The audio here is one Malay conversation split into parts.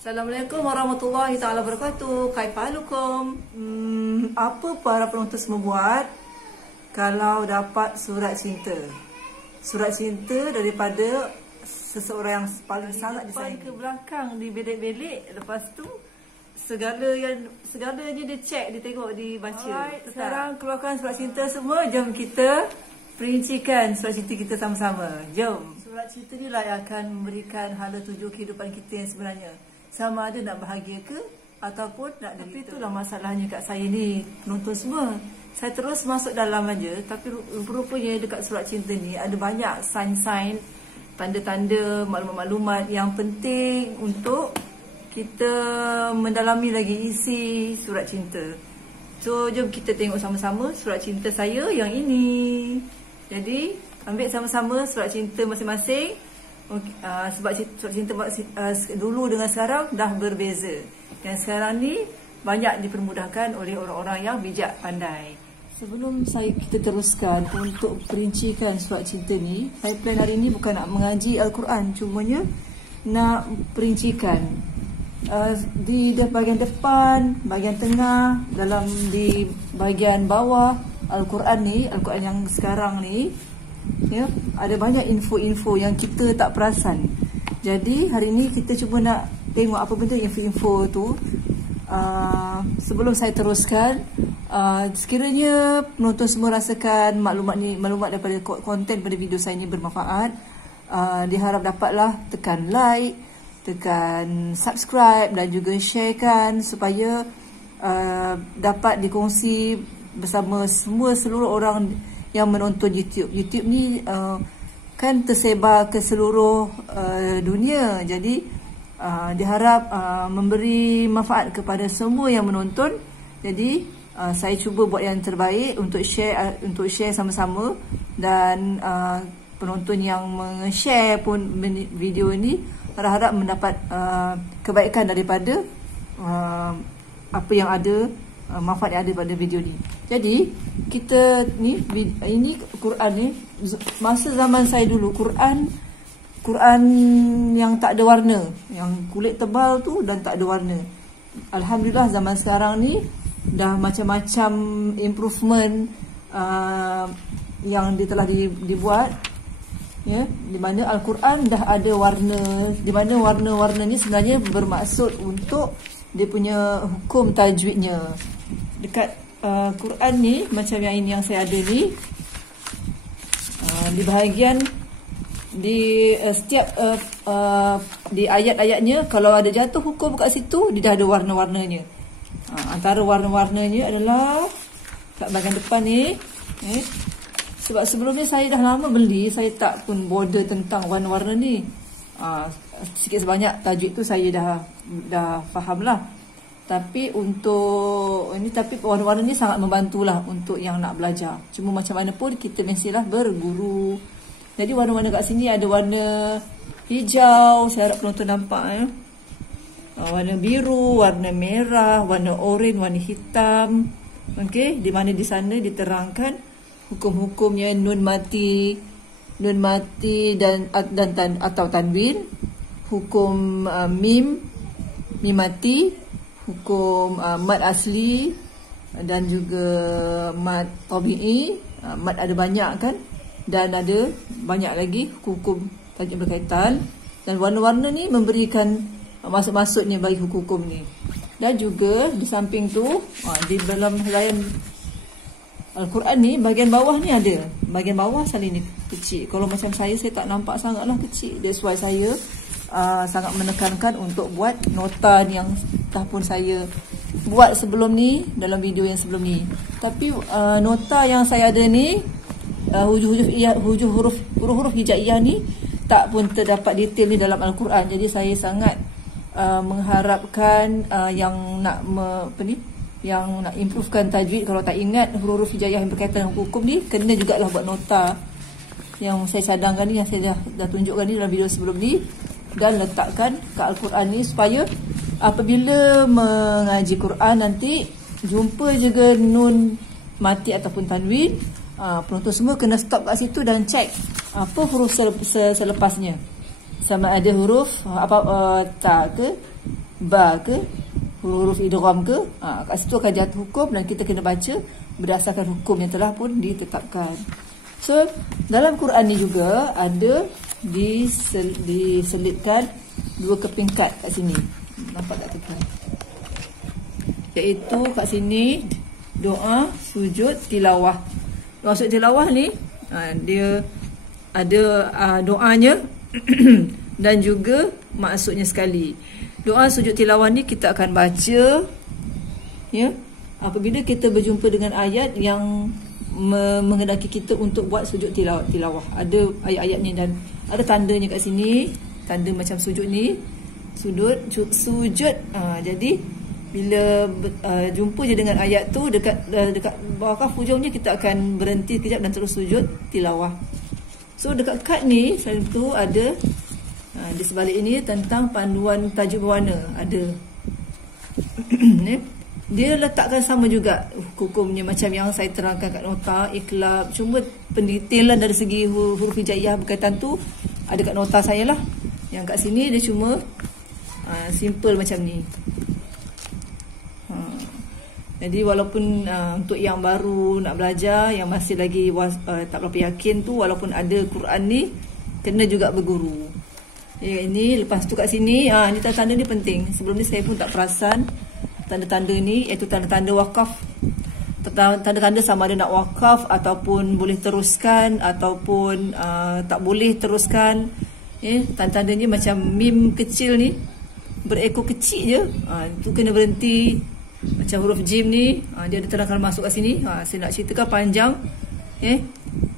Assalamualaikum warahmatullahi taala wabarakatuh. Kaifalukum? Apa para penonton semua buat kalau dapat surat cinta? Surat cinta daripada seseorang yang paling sangat disayangi. Ke belakang di belik-belik, lepas tu segalanya dia check, dia tengok, dia baca. Alright, sekarang keluarkan surat cinta semua. Jom kita perincikan surat cinta kita sama-sama. Jom. Surat cinta ni lah yang akan memberikan hala tuju kehidupan kita yang sebenarnya. Sama ada nak bahagia ke ataupun nak derita. Tapi itulah masalahnya kat saya ni, penonton semua. Saya terus masuk dalam aja, tapi rupanya dekat surat cinta ni ada banyak sign-sign, tanda-tanda, maklumat-maklumat yang penting untuk kita mendalami lagi isi surat cinta. So, jom kita tengok sama-sama surat cinta saya yang ini. Jadi, ambil sama-sama surat cinta masing-masing. Sebab surat cinta dulu dengan sekarang dah berbeza. Yang sekarang ni banyak dipermudahkan oleh orang-orang yang bijak pandai. Sebelum kita teruskan untuk perincikan surat cinta ni, saya plan hari ni bukan nak mengaji Al-Quran, cumanya nak perincikan di bahagian depan, bahagian tengah, di bahagian bawah Al-Quran ni, Al-Quran yang sekarang ni, ya, ada banyak info-info yang kita tak perasan. Jadi hari ni kita cuba nak tengok apa benda info-info tu. Sebelum saya teruskan, sekiranya penonton semua rasakan maklumat daripada konten pada video saya ni bermanfaat, diharap dapatlah tekan like, tekan subscribe dan juga sharekan supaya dapat dikongsi bersama seluruh orang yang menonton YouTube. YouTube ni kan tersebar ke seluruh dunia. Jadi diharap memberi manfaat kepada semua yang menonton. Jadi saya cuba buat yang terbaik untuk share sama-sama, dan penonton yang meng-share pun video ini harap mendapat kebaikan daripada apa yang ada, manfaat yang ada pada video ni. Jadi kita ni, ini Quran ni, masa zaman saya dulu, Quran yang tak ada warna, yang kulit tebal tu dan tak ada warna. Alhamdulillah zaman sekarang ni dah macam-macam improvement yang telah dibuat, ya, di mana Al-Quran dah ada warna, di mana warna-warna ni sebenarnya bermaksud untuk dia punya hukum tajwidnya. Dekat Quran ni, macam yang ini yang saya ada ni, di bahagian di setiap di ayat-ayatnya, kalau ada jatuh hukum kat situ, dia dah ada warna-warnanya. Antara warna-warnanya adalah kat bahagian depan ni, sebab sebelum ni saya dah lama beli, saya tak pun border tentang warna-warna ni. Sikit sebanyak tajwid tu saya dah faham lah. Tapi untuk ini, tapi warna-warna ni sangat membantulah untuk yang nak belajar. Cuma macam mana pun kita mestilah berguru. Jadi warna-warna kat sini ada warna hijau, saya harap penonton nampak, ya. Warna biru, warna merah, warna oranye, warna hitam. Okey, di mana di sana diterangkan hukum-hukumnya, nun mati dan atau tanwin, hukum mim mati, hukum mad asli dan juga mad tabi'i. Mad ada banyak kan, dan ada banyak lagi hukum tajwid berkaitan, dan warna-warna ni memberikan maksud-maksudnya bagi hukum ni. Dan juga di samping tu, di dalam huraian Al-Quran ni, bahagian bawah ni ada, bahagian bawah sana ni kecil. Kalau macam saya tak nampak sangatlah kecil. That's why saya sangat menekankan untuk buat nota yang dah pun saya buat sebelum ni, dalam video yang sebelum ni. Tapi nota yang saya ada ni, huruf-huruf hijaiyah ni tak pun terdapat detail ni dalam Al-Quran. Jadi saya sangat mengharapkan yang nak improvekan tajwid, kalau tak ingat huruf hijaiyah yang berkaitan dengan hukum ni, kena jugalah buat nota yang saya cadangkan ni, yang saya dah tunjukkan ni dalam video sebelum ni, dan letakkan ke Al-Quran ni supaya apabila mengaji Quran nanti jumpa juga nun mati ataupun tanwin, penonton semua kena stop kat situ dan cek apa huruf selepasnya, sama ada huruf ta ke, ba ke, huruf idgham ke, kat situ akan jatuh hukum dan kita kena baca berdasarkan hukum yang telah pun ditetapkan. So dalam Quran ni juga ada diselitkan dua keping kad kat sini. Nampak tak tekan? Iaitu kat sini doa sujud tilawah. Doa sujud tilawah ni dia ada doanya dan juga maksudnya sekali. Doa sujud tilawah ni kita akan baca ya apabila kita berjumpa dengan ayat yang menghendaki kita untuk buat sujud tilawah. Ada ayat-ayatnya dan ada tandanya kat sini, tanda macam sujud ni, sujud. Jadi bila jumpa je dengan ayat tu dekat bawah kaf hujungnya, kita akan berhenti kejap dan terus sujud tilawah. So dekat kad ni selalu tu ada di sebalik ini tentang panduan tajuk berwarna ada. Dia letakkan sama juga hukumnya macam yang saya terangkan kat nota iklab, cuma pendetailan dari segi huruf hijaiyah berkaitan tu ada kat nota saya lah. Yang kat sini dia cuma simple macam ni. Jadi walaupun untuk yang baru nak belajar, yang masih lagi tak berapa yakin tu, walaupun ada Quran ni, kena juga berguru. Ini lepas tu kat sini, ni tanda-tanda ni penting. Sebelum ni saya pun tak perasan tanda-tanda ni, iaitu tanda-tanda wakaf. Tanda-tanda sama ada nak wakaf ataupun boleh teruskan ataupun tak boleh teruskan. Tanda-tandanya macam mim kecil ni, berekor kecil je, tu kena berhenti. Macam huruf jim ni, dia ada terangkan masuk kat sini. Saya nak ceritakan panjang.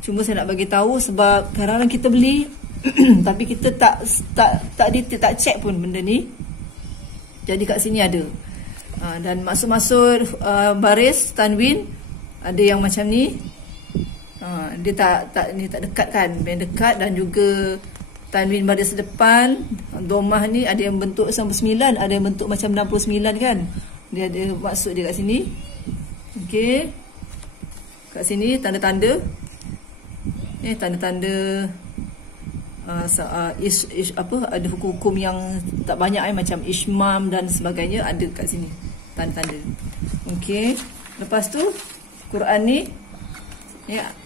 Cuma saya nak bagi tahu sebab kadang-kadang kita beli tapi kita tak check pun benda ni. Jadi kat sini ada. Dan maksud-maksud baris tanwin ada yang macam ni. Dia tak dekat kan, yang dekat, dan juga tanwin baris depan domah ni ada yang bentuk 99, ada yang bentuk macam 69 kan. Dia ada maksud dia kat sini. Okey. Kat sini tanda-tanda. Tanda-tanda ada hukum-hukum yang tak banyak macam ismam dan sebagainya ada kat sini. Tanda-tanda. Okey. Lepas tu Quran ni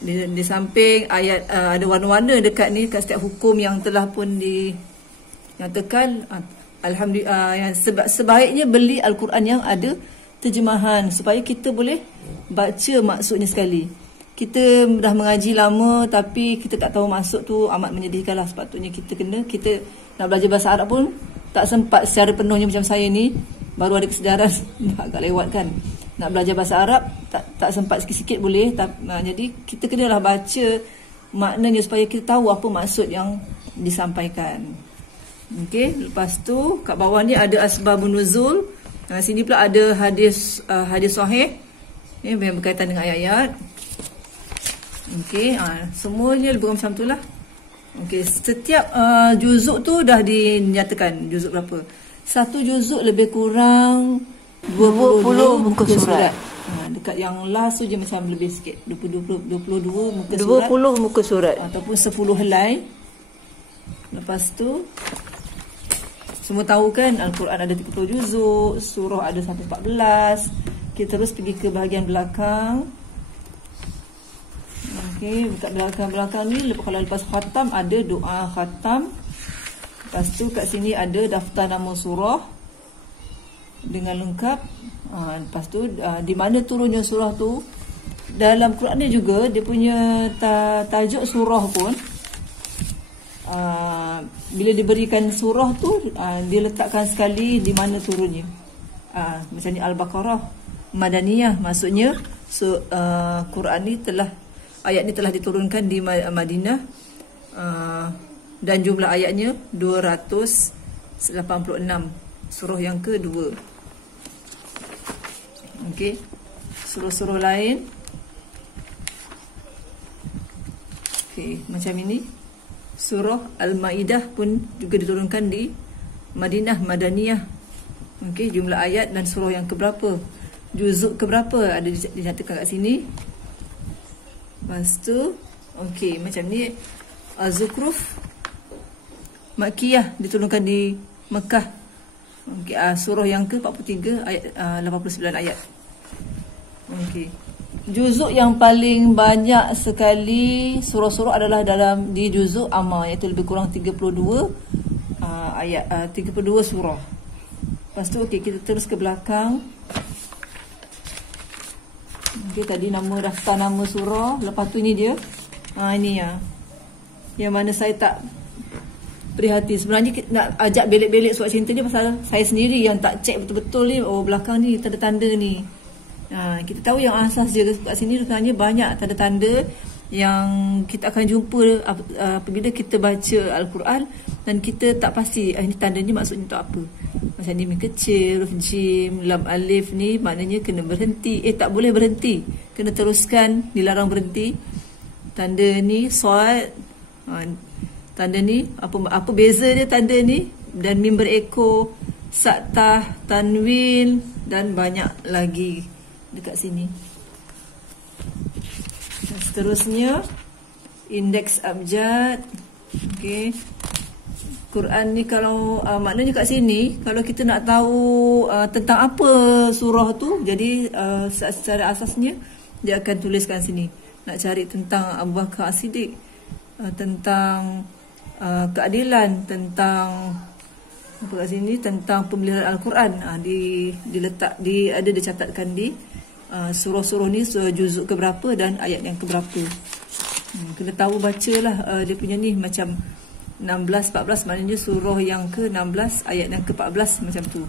di samping ayat ada warna-warna dekat ni kat setiap hukum yang telah pun dinyatakan. Alhamdulillah, sebaiknya beli Al-Quran yang ada terjemahan supaya kita boleh baca maksudnya sekali. Kita dah mengaji lama tapi kita tak tahu maksud tu, amat menyedihkan lah. Sepatutnya kita nak belajar bahasa Arab pun tak sempat secara penuhnya macam saya ni, baru ada kesedaran agak lewat kan. Nak belajar bahasa Arab tak sempat, sikit-sikit boleh. Jadi kita kenalah baca maknanya supaya kita tahu apa maksud yang disampaikan. Okey, lepas tu kat bawah ni ada asbabun nuzul. Sini pula ada hadis sahih yang berkaitan dengan ayat-ayat. Okey, semuanya lebih kurang macam itulah. Okey, setiap juzuk tu dah dinyatakan juzuk berapa. Satu juzuk lebih kurang 20 muka surat. Dekat yang last tu je macam lebih sikit, 22 muka surat. 20 muka surat ataupun 10 helai. Lepas tu semua tahu kan Al-Quran ada 30 juzuk, surah ada sampai 14. Kita terus pergi ke bahagian belakang. Okey, dekat belakang ni kalau lepas khatam ada doa khatam. Lepas tu kat sini ada daftar nama surah dengan lengkap. Lepas tu di mana turunnya surah tu. Dalam Quran ni juga dia punya tajuk surah pun bila diberikan surah tu dia letakkan sekali di mana turunnya. Macam ni Al-Baqarah Madaniyah, maksudnya Quran ni ayat ni telah diturunkan di Madinah, dan jumlah ayatnya 286, surah yang kedua. Okey, surah-surah lain macam ini. Surah Al-Maidah pun juga diturunkan di Madinah Madaniyah. Okey, jumlah ayat dan surah yang keberapa, juzuk keberapa ada dinyatakan kat sini. Lepas tu okey, macam ni Az-Zukhruf Makkiyah diturunkan di Mekah. Okey, surah yang ke-43 ayat 89 ayat. Okey. Juzuk yang paling banyak sekali surah-surah adalah di juzuk Amma, iaitu lebih kurang 32 ayat 32 surah. Lepas tu okey, kita terus ke belakang. Okey, tadi daftar nama surah, lepas tu ini dia. Ini ya. Yang mana saya tak prihatin. Sebenarnya kita nak ajak belik-belik surat cinta ni pasal saya sendiri yang tak cek betul-betul ni. Oh, belakang ni tanda-tanda ni. Kita tahu yang asas je kat sini sebenarnya banyak tanda-tanda yang kita akan jumpa apabila kita baca Al-Quran dan kita tak pasti ini tanda ni maksudnya untuk apa. Macam ni mim kecil, huruf jim, lam alif ni maknanya kena berhenti. Tak boleh berhenti. Kena teruskan, dilarang berhenti. Tanda ni sad. Tanda ni apa beza dia tanda ni, dan mim berekor, saktah, tanwin dan banyak lagi dekat sini. Dan seterusnya indeks abjad. Okey. Quran ni kalau maknanya kat sini kalau kita nak tahu tentang apa surah tu, jadi secara asasnya dia akan tuliskan sini. Nak cari tentang Abu Bakar As-Siddiq, tentang keadilan, tentang apa kat sini, tentang pemeliharaan Al-Quran, ada dicatatkan di surah-surah ni juzuk keberapa dan ayat yang keberapa. Kena tahu bacalah dia punya ni macam 16, 14, maknanya surah yang ke-16 ayat yang ke-14 macam tu.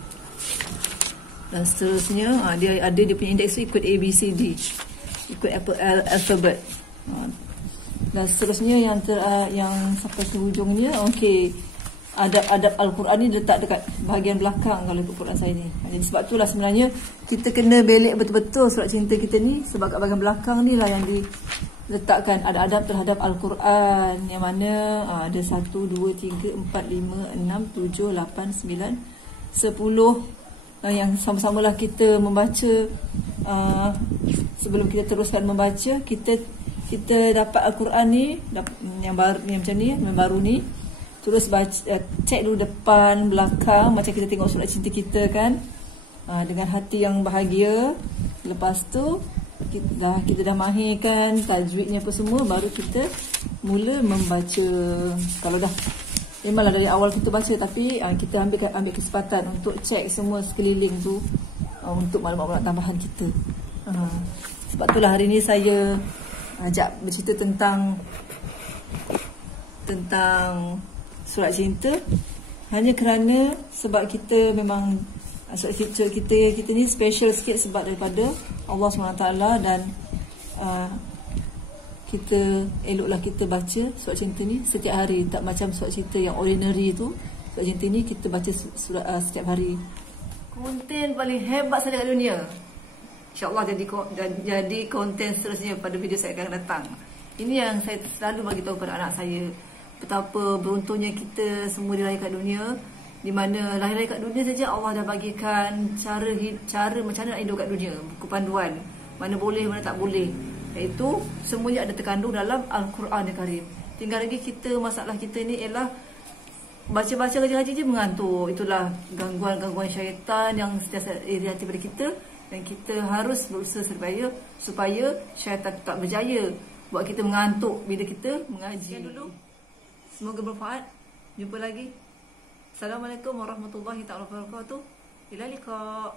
Dan seterusnya dia punya indeks tu ikut ABCD, ikut alphabet. Dan seterusnya yang sampai ke hujungnya, okey, adab-adab Al-Quran ni letak dekat bahagian belakang kalau ikut Quran saya ni. Jadi sebab itulah sebenarnya kita kena belik betul-betul surat cinta kita ni, sebab kat bahagian belakang ni lah yang diletakkan adab-adab terhadap Al-Quran, yang mana ada 1, 2, 3, 4, 5, 6, 7, 8, 9, 10 yang sama-samalah kita membaca. Sebelum kita teruskan membaca, kita dapat Al-Quran ni yang baru ni, macam ni, yang baru ni, terus baca, cek dulu depan belakang macam kita tengok surat cinta kita kan, dengan hati yang bahagia. Lepas tu kita dah mahirkan tajwidnya apa semua, baru kita mula membaca. Kalau dah memanglah dari awal kita baca, tapi kita ambil kesempatan untuk cek semua sekeliling tu untuk maklumat-maklumat tambahan kita. Sebab itulah hari ni saya ajak bercerita tentang surat cinta, hanya kerana sebab kita memang surat cinta kita ni special sikit sebab daripada Allah SWT, dan kita eloklah kita baca surat cinta ni setiap hari, tak macam surat cinta yang ordinary tu. Surat cinta ni kita baca setiap hari. Konten paling hebat saya kat dunia, InsyaAllah jadi konten seterusnya pada video saya akan datang. Ini yang saya selalu bagi tahu pada anak saya, betapa beruntungnya kita semua dilahirkan kat dunia, di mana lahir kat dunia saja Allah dah bagikan cara macam mana nak hidup kat dunia, buku panduan, mana boleh mana tak boleh, iaitu semuanya ada terkandung dalam Al-Quran Al-Karim. Tinggal lagi kita, masalah kita ni ialah baca-baca kerja-kerja je mengantuk. Itulah gangguan-gangguan syaitan yang sentiasa iriati pada kita, dan kita harus berusaha supaya syaitan tak berjaya buat kita mengantuk bila kita mengaji. Dulu, semoga bermanfaat. Jumpa lagi. Assalamualaikum warahmatullahi wabarakatuh. Ila liqa.